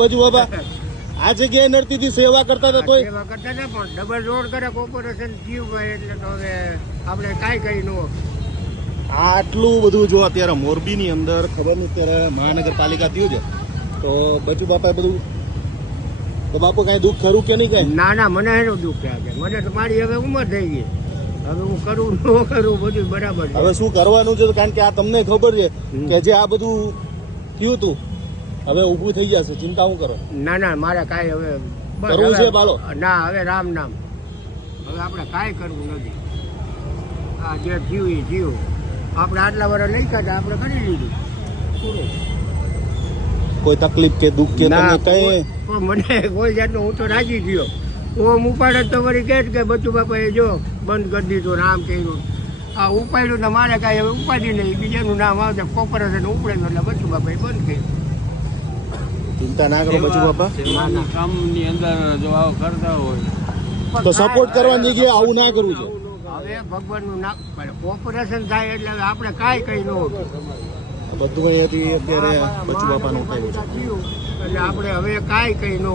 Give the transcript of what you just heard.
બચુ બાપા આ જગ્યાએ નડતીથી સેવા કરતા હતા તોય સેવા કરતા હતા પણ ડબલ રોડ કરે કોર્પોરેશન જીવભાઈ એટલે તો હવે આપણે કાંઈ કરી ન આટલું બધું જો અત્યારે મોરબીની અંદર ખબર નહીં અત્યારે મહાનગરપાલિકા થયું છે તો બચુ બાપા બધું તો બાપુ કઈ દુઃખ ખરું કે નહીં કઈ ના ના મને એનું દુઃખ છે મને તો મારી હવે ઉંમર થઈ ગઈ હવે હું કરું ન કરું બધું બરાબર છે. હવે શું કરવાનું છે કારણ કે આ તમને ખબર છે કે જે આ બધું થયું હતું હવે ઊભું થઈ જશે ચિંતા હું કરો ના ના મારે કાંઈ હવે બસ કરવું હવે- છે બાલો? ના હવે રામ નામ હવે આપણે કાંઈ કરવું નથી આ જે જીવ એ જીવ આપણે આટલા વર્ષ નહીં કરતા આપણે કરી લીધું પૂરું. કોઈ તકલીફ કે દુઃખ કે ના, તમે કઈ પણ મને કોઈ જાતનો હું તો રાજી થયો હું ઉપાડે તો વળી કહે કે બચુ બાપાએ જો બંધ કરી દીધું ને આમ કર્યું આ ઉપાડ્યું તો મારે કાંઈ હવે ઉપાડી નહીં બીજાનું નામ આવશે કોર્પોરેશન ઉપડેલું એટલે બચુ બાપાએ બંધ કર્યું. ચિંતા ના કરો બચુ બાપા સેવાના કામની અંદર જો આવો કરતા હોય તો સપોર્ટ કરવાની જગ્યાએ આવું ના કરવું છે હવે ભગવાનનું નામ ઓપરેશન થાય એટલે હવે આપણે કાંઈ કહી ન બધું અહીંયાથી અત્યારે બચુ બાપાનું ઉઠાવ્યું છે એટલે આપણે હવે કાંઈ કહી ન